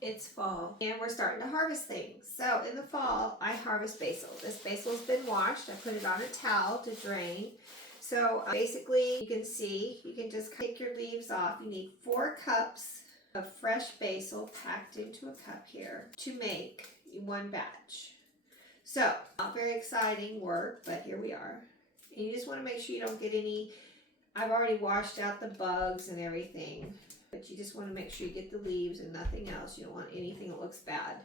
It's fall and we're starting to harvest things. So in the fall, I harvest basil. This basil's been washed. I put it on a towel to drain. So basically you can see, you can just take your leaves off. You need 4 cups of fresh basil packed into a cup here to make 1 batch. So not very exciting work, but here we are. And you just want to make sure you don't get any, I've already washed out the bugs and everything. But you just want to make sure you get the leaves and nothing else. You don't want anything that looks bad.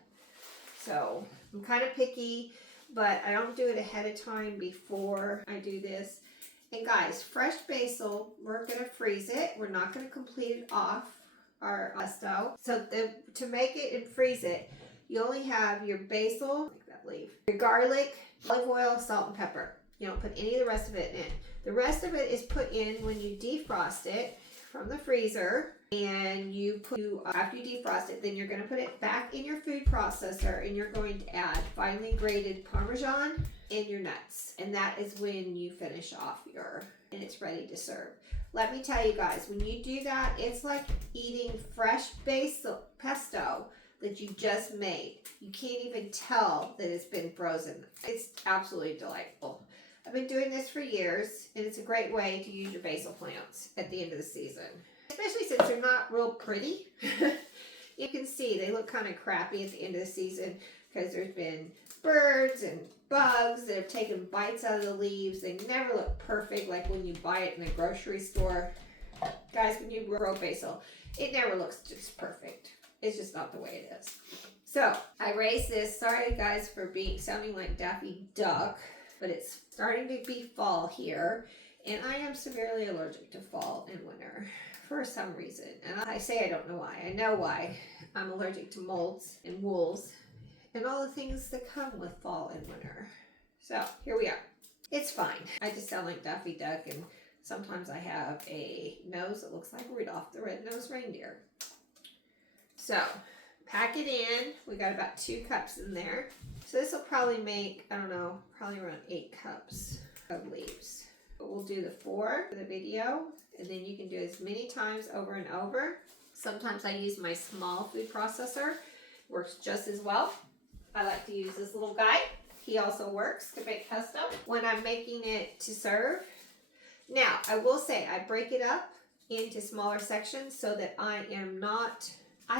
So I'm kind of picky, but I don't do it ahead of time before I do this. And guys, fresh basil, we're going to freeze it. We're not going to complete it off our pesto. So to make it and freeze it, you only have your basil, like that leaf, your garlic, olive oil, salt, and pepper. You don't put any of the rest of it in. The rest of it is put in when you defrost it from the freezer, and after you defrost it, then you're going to put it back in your food processor, and you're going to add finely grated Parmesan and your nuts, and that is when you finish off and it's ready to serve. Let me tell you guys, when you do that, it's like eating fresh basil pesto that you just made. You can't even tell that it's been frozen. It's absolutely delightful. I've been doing this for years, and it's a great way to use your basil plants at the end of the season. Especially since they're not real pretty. You can see they look kind of crappy at the end of the season because there's been birds and bugs that have taken bites out of the leaves. They never look perfect like when you buy it in the grocery store. Guys, when you grow basil, it never looks just perfect. It's just not the way it is. So I raised this. Sorry guys for sounding like Daffy Duck. But it's starting to be fall here, and I am severely allergic to fall and winter for some reason. And I say I don't know why. I know why. I'm allergic to molds and wolves and all the things that come with fall and winter. So here we are. It's fine. I just sound like Daffy Duck, and sometimes I have a nose that looks like Rudolph the Red-Nosed Reindeer. So pack it in. We got about 2 cups in there. So this will probably make, I don't know, probably around 8 cups of leaves. But we'll do the 4 for the video, and then you can do as many times over and over. Sometimes I use my small food processor. Works just as well. I like to use this little guy. He also works to make pesto when I'm making it to serve. Now, I will say I break it up into smaller sections so that I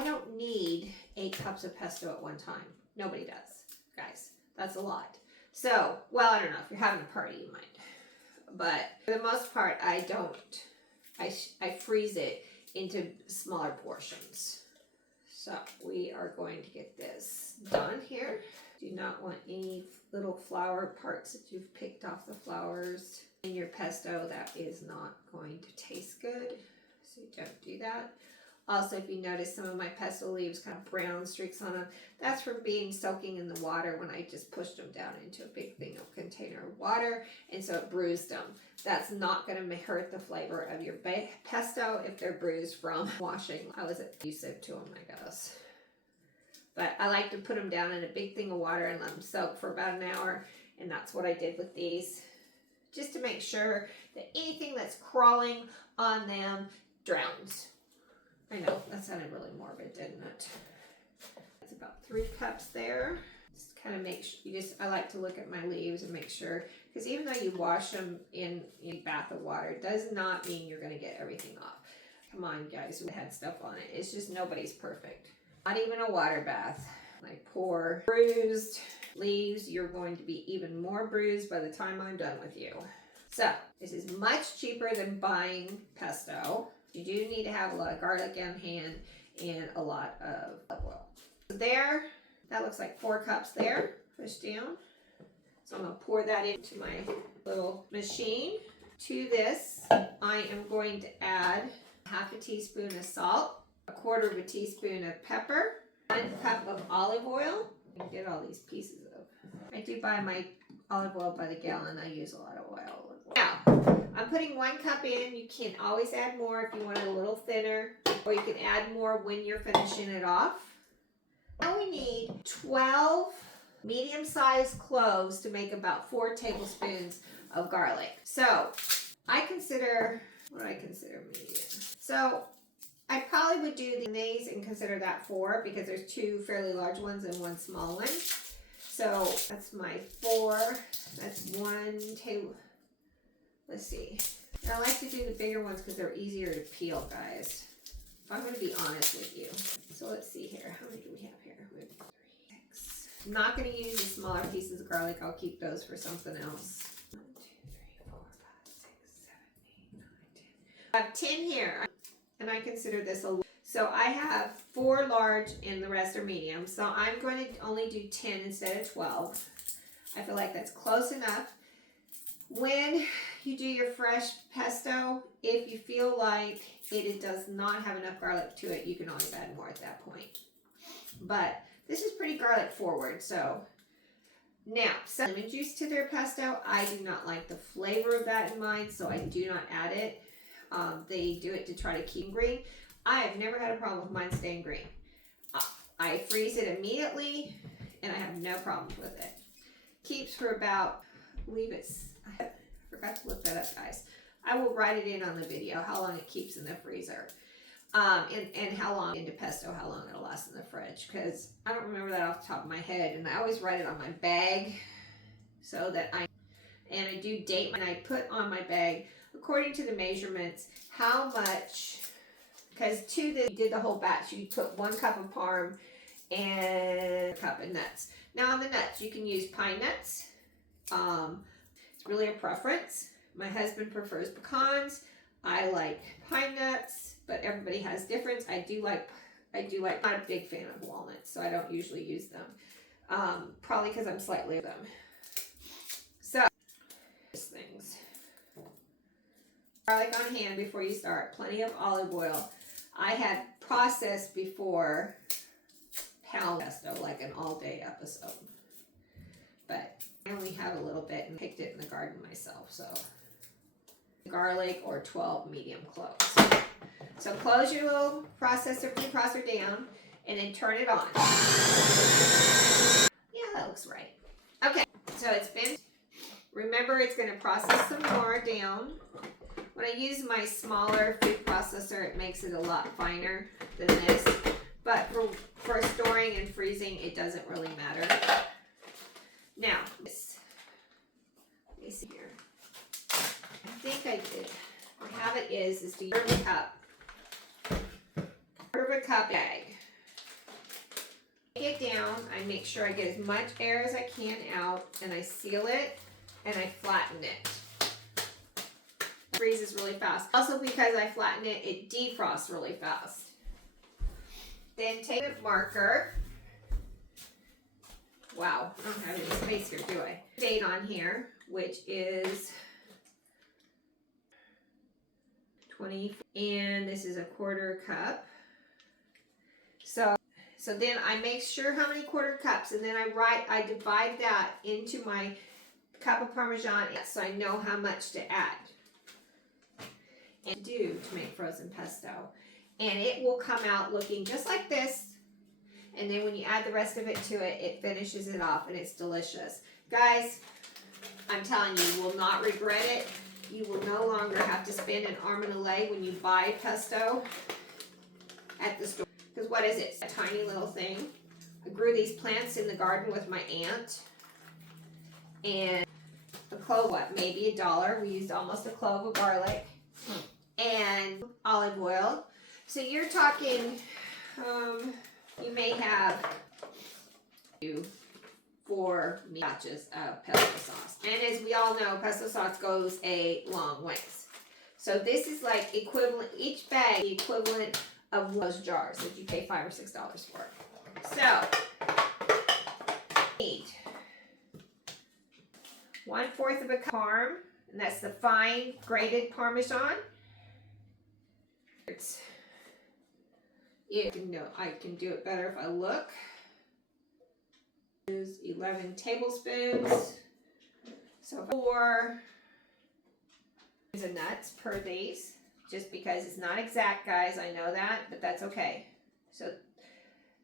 don't need 8 cups of pesto at one time. Nobody does. Guys, that's a lot. So, well, I don't know. If you're having a party, you might. But for the most part, I don't. I freeze it into smaller portions. So, we are going to get this done here. Do not want any little flower parts that you've picked off the flowers in your pesto. That is not going to taste good. So, don't do that. Also, if you notice some of my pesto leaves kind of brown streaks on them, that's from soaking in the water when I just pushed them down into a big container of water, and so it bruised them. That's not going to hurt the flavor of your pesto if they're bruised from washing. I was abusive to them, I guess. But I like to put them down in a big thing of water and let them soak for about an hour, and that's what I did with these, just to make sure that anything that's crawling on them drowns. I know, that sounded really morbid, didn't it? That's about 3 cups there. Just kind of make sure, I like to look at my leaves and make sure, because even though you wash them in a bath of water, it does not mean you're going to get everything off. Come on, guys, we had stuff on it. It's just nobody's perfect. Not even a water bath. My poor bruised leaves, you're going to be even more bruised by the time I'm done with you. So, this is much cheaper than buying pesto. You do need to have a lot of garlic on hand and a lot of olive oil. There, that looks like 4 cups there, pushed down. So I'm going to pour that into my little machine. To this, I am going to add 1/2 teaspoon of salt, 1/4 teaspoon of pepper, 1 cup of olive oil. I get all these pieces of. I do buy my olive oil by the gallon. I use a lot of oil. Now, I'm putting 1 cup in. You can always add more if you want it a little thinner, or you can add more when you're finishing it off. Now we need 12 medium-sized cloves to make about 4 tablespoons of garlic. So I consider, what do I consider medium? So I probably would do these and consider that 4 because there's 2 fairly large ones and 1 small one. So that's my 4. That's 1 table. Let's see. I like to do the bigger ones because they're easier to peel, guys. I'm going to be honest with you. So let's see here. How many do we have here? We have 3, 6. I'm not going to use the smaller pieces of garlic. I'll keep those for something else. 1, 2, 3, 4, 5, 6, 7, 8, 9, 10. I have 10 here. And I consider this a lot. So I have 4 large and the rest are medium. So I'm going to only do 10 instead of 12. I feel like that's close enough. When you do your fresh pesto, if you feel like it does not have enough garlic to it, you can always add more at that point. But this is pretty garlic forward. So now, some lemon juice to their pesto. I do not like the flavor of that in mine, so I do not add it. They do it to try to keep green. I have never had a problem with mine staying green. I freeze it immediately, and I have no problems with it. Keeps for about, I believe it's, I forgot to look that up, guys. I will write it in on the video how long it keeps in the freezer, and how long into pesto, how long it'll last in the fridge, because I don't remember that off the top of my head, and I always write it on my bag so that I do date, and I put on my bag according to the measurements how much, because to this, you did the whole batch, you put 1 cup of parm and a cup of nuts. Now on the nuts, you can use pine nuts. It's really a preference. My husband prefers pecans. I like pine nuts, but everybody has difference. I do like, I'm not a big fan of walnuts, so I don't usually use them. Probably because I'm slightly of them. So, things. Garlic on hand before you start. Plenty of olive oil. I had processed before pesto, like an all-day episode. But I only have a little bit and picked it in the garden myself, so. Garlic or 12 medium cloves. So close your little processor, preprocessor down, and then turn it on. Yeah, that looks right. Okay, so it's been, remember it's going to process some more down. When I use my smaller food processor, it makes it a lot finer than this. But for storing and freezing, it doesn't really matter. Now, let me see here. I think I did. The habit is to use a cup. Quarter of a cup egg. Take it down. I make sure I get as much air as I can out, and I seal it, and I flatten it. It freezes really fast. Also, because I flatten it, it defrosts really fast. Then take a marker. Wow, I don't have any space here, do I? Date on here, which is 20, and this is a 1/4 cup. So then I make sure how many 1/4 cups, and then I divide that into my cup of Parmesan, so I know how much to add and do to make frozen pesto. And it will come out looking just like this. And then when you add the rest of it to it, it finishes it off, and it's delicious. Guys, I'm telling you, you will not regret it. You will no longer have to spend an arm and a leg when you buy pesto at the store. Because what is it? It's a tiny little thing. I grew these plants in the garden with my aunt. And a clove, what, maybe $1. We used almost a clove of garlic and olive oil. So you're talking, you may have 4 batches of pesto sauce. And as we all know, pesto sauce goes a long ways. So this is like equivalent, each bag the equivalent of those jars that you pay $5 or $6 for. So, need 1/4 of a cup of parm, and that's the fine grated Parmesan. I can do it better if I look. 11 tablespoons. So 4 of nuts per these, just because it's not exact, guys. I know that, but that's okay. So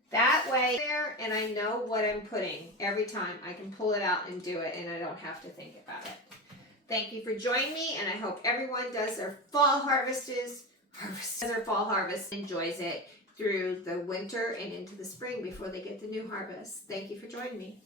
that way there, and I know what I'm putting every time. I can pull it out and do it, and I don't have to think about it. Thank you for joining me, and I hope everyone does their fall harvests harvest their fall harvest, enjoys it through the winter and into the spring before they get the new harvest. Thank you for joining me.